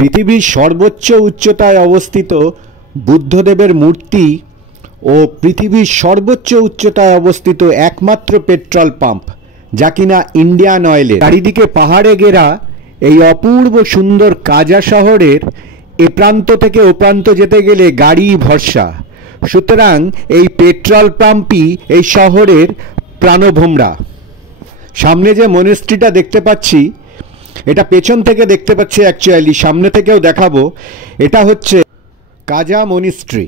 পৃথিবীর সর্বোচ্চ উচ্চতায় অবস্থিত বুদ্ধদেবের মূর্তি ও পৃথিবীর সর্বোচ্চ উচ্চতায় অবস্থিত একমাত্র পেট্রোল পাম্প, যা কিনা ইন্ডিয়ান অয়েলের। চারিদিকে পাহাড়ে ঘেরা এই অপূর্ব সুন্দর কাজা শহরের এ প্রান্ত থেকে ও প্রান্ত যেতে গেলে গাড়ি ভরসা। সুতরাং এই পেট্রোল পাম্পই এই শহরের প্রাণভোমরা। সামনে যে মনিস্ট্রিটা দেখতে পাচ্ছি, এটা পেছন থেকে দেখতে পাচ্ছি, অ্যাকচুয়ালি সামনে থেকেও দেখাবো। এটা হচ্ছে কাজা মনিস্ট্রি।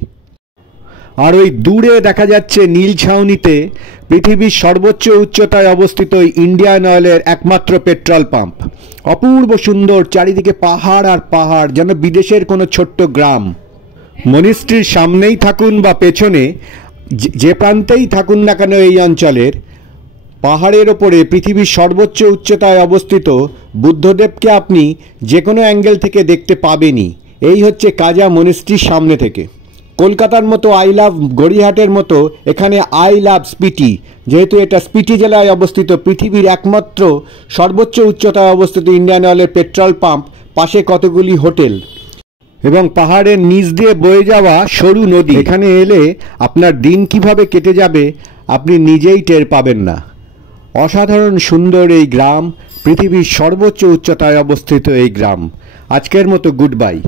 আর ওই দূরে দেখা যাচ্ছে নীল ছাউনিতে পৃথিবীর সর্বোচ্চ উচ্চতায় অবস্থিত ইন্ডিয়ান অয়েলের একমাত্র পেট্রোল পাম্প। অপূর্ব সুন্দর, চারিদিকে পাহাড় আর পাহাড়, যেন বিদেশের কোনো ছোট্ট গ্রাম। মনিস্ট্রির সামনেই থাকুন বা পেছনে, যে প্রান্তেই থাকুন না কেন এই অঞ্চলের, পাহাড়ের ওপরে পৃথিবীর সর্বোচ্চ উচ্চতায় অবস্থিত বুদ্ধদেবকে আপনি যে কোনো অ্যাঙ্গেল থেকে দেখতে পাবেনই। এই হচ্ছে কাজা মনিস্ট্রির সামনে থেকে। কলকাতার মতো আই লাভ গড়িয়াহাটের মতো এখানে আই লাভ স্পিটি, যেহেতু এটা স্পিটি জেলায় অবস্থিত, পৃথিবীর একমাত্র সর্বোচ্চ উচ্চতায় অবস্থিত ইন্ডিয়ান অয়েলের পেট্রোল পাম্প, পাশে কতগুলি হোটেল এবং পাহাড়ের নিচ দিয়ে বয়ে যাওয়া সরু নদী। এখানে এলে আপনার দিন কিভাবে কেটে যাবে আপনি নিজেই টের পাবেন না। অসাধারণ সুন্দর এই গ্রাম, পৃথিবীর সর্বোচ্চ উচ্চতায় অবস্থিত এই গ্রাম। আজকের মতো গুড বাই।